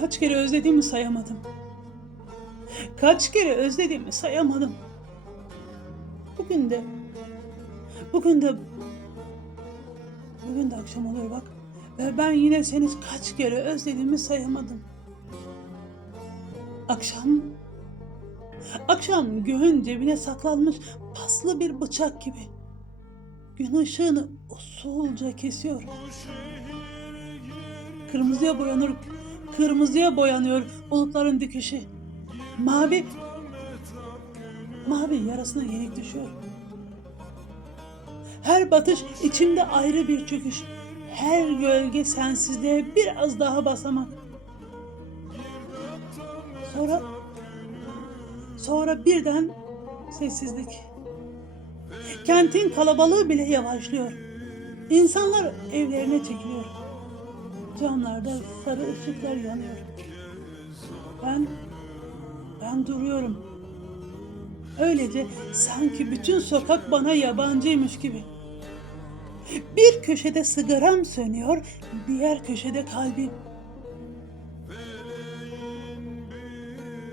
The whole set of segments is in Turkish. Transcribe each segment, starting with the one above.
Kaç kere özlediğimi sayamadım. Kaç kere özlediğimi sayamadım. Bugün de bugün de bugün de akşam oluyor bak. Ve ben yine seni kaç kere özlediğimi sayamadım. Akşam akşam göğün cebine saklanmış paslı bir bıçak gibi. Gün ışığını usulca kesiyor. Kırmızıya boyanır, kırmızıya boyanıyor bulutların dikişi. Mavi, mavi yarasına yenik düşüyor. Her batış içimde ayrı bir çöküş. Her gölge sensizliğe biraz daha basamak. Sonra, sonra birden sessizlik. Kentin kalabalığı bile yavaşlıyor. İnsanlar evlerine çekiliyor. Camlarda sarı ışıklar yanıyor. Ben, ben duruyorum. Öylece sanki bütün sokak bana yabancıymış gibi. Bir köşede sigaram sönüyor, diğer köşede kalbim.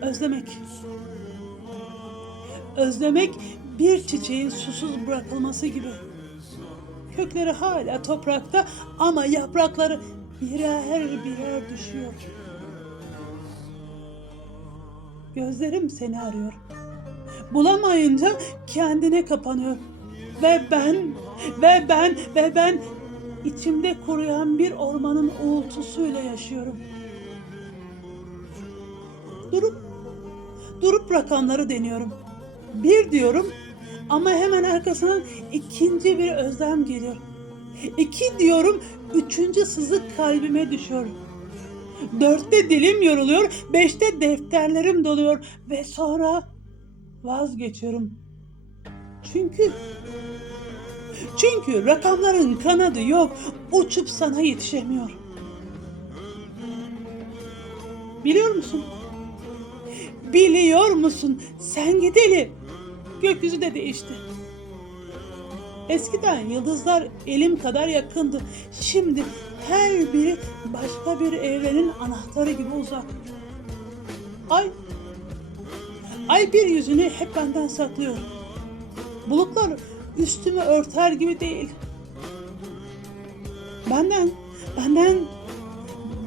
Özlemek. Özlemek bir çiçeğin susuz bırakılması gibi. Kökleri hala toprakta ama yaprakları birer birer düşüyor. Gözlerim seni arıyor. Bulamayınca kendine kapanıyor. Ve ben, ve ben, ve ben içimde kuruyan bir ormanın uğultusuyla yaşıyorum. Durup, durup rakamları deniyorum. Bir diyorum ama hemen arkasından ikinci bir özlem geliyor. İki diyorum, üçüncü sızı kalbime düşüyor. Dörtte dilim yoruluyor, beşte defterlerim doluyor ve sonra vazgeçiyorum. Çünkü çünkü rakamların kanadı yok, uçup sana yetişemiyor. Biliyor musun? Biliyor musun? Sen gideli. Gökyüzü de değişti. Eskiden yıldızlar elim kadar yakındı. Şimdi her biri başka bir evrenin anahtarı gibi uzak. Ay, ay bir yüzünü hep benden saklıyor. Bulutlar üstümü örter gibi değil. Benden, benden,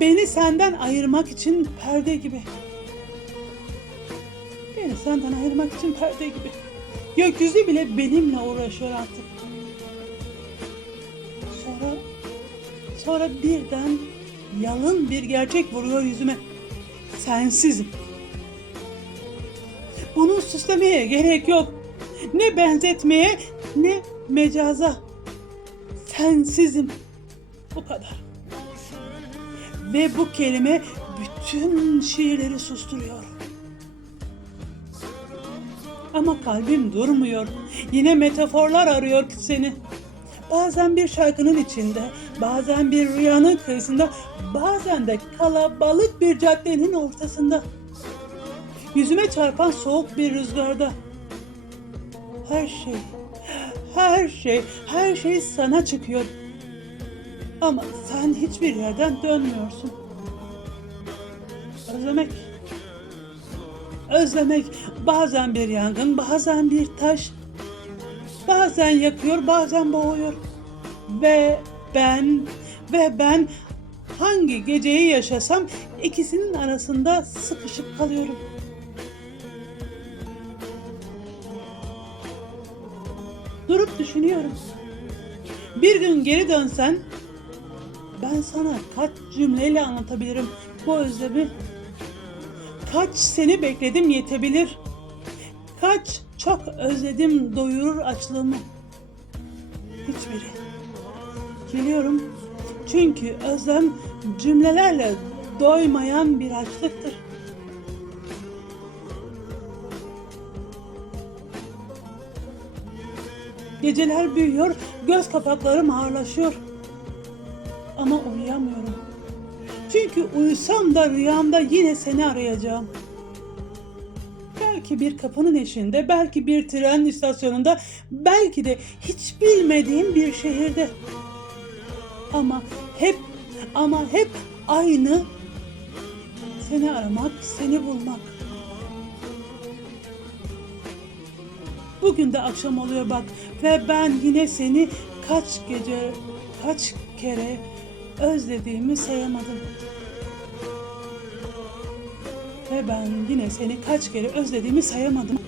beni senden ayırmak için perde gibi. Beni senden ayırmak için perde gibi. Gökyüzü bile benimle uğraşıyor artık. Sonra birden yalın bir gerçek vuruyor yüzüme. Sensizim. Bunu süslemeye gerek yok. Ne benzetmeye ne mecaza. Sensizim. Bu kadar. Ve bu kelime bütün şiirleri susturuyor. Ama kalbim durmuyor. Yine metaforlar arıyor seni. Bazen bir şarkının içinde, bazen bir rüyanın kıyısında, bazen de kalabalık bir caddenin ortasında. Yüzüme çarpan soğuk bir rüzgarda. Her şey, her şey, her şey sana çıkıyor. Ama sen hiçbir yerden dönmüyorsun. Özlemek. Özlemek bazen bir yangın, bazen bir taş, bazen yakıyor, bazen boğuyor. Ve ben, ve ben hangi geceyi yaşasam ikisinin arasında sıkışıp kalıyorum. Durup düşünüyorum. Bir gün geri dönsen ben sana kaç cümleyle anlatabilirim bu özlemi? Kaç seni bekledim yetebilir? Kaç çok özledim doyurur açlığımı? Hiçbiri. Biliyorum. Çünkü özlem cümlelerle doymayan bir açlıktır. Geceler büyüyor, göz kapaklarım ağırlaşıyor. Ama uyuyamıyorum. Çünkü uyusam da rüyamda yine seni arayacağım. Belki bir kapının eşiğinde, belki bir tren istasyonunda, belki de hiç bilmediğim bir şehirde. Ama hep ama hep aynı Seni aramak, seni bulmak. Bugün de akşam oluyor bak ve ben yine seni kaç gece, kaç kere özlediğimi sayamadım. Ve ben yine seni kaç kere özlediğimi sayamadım.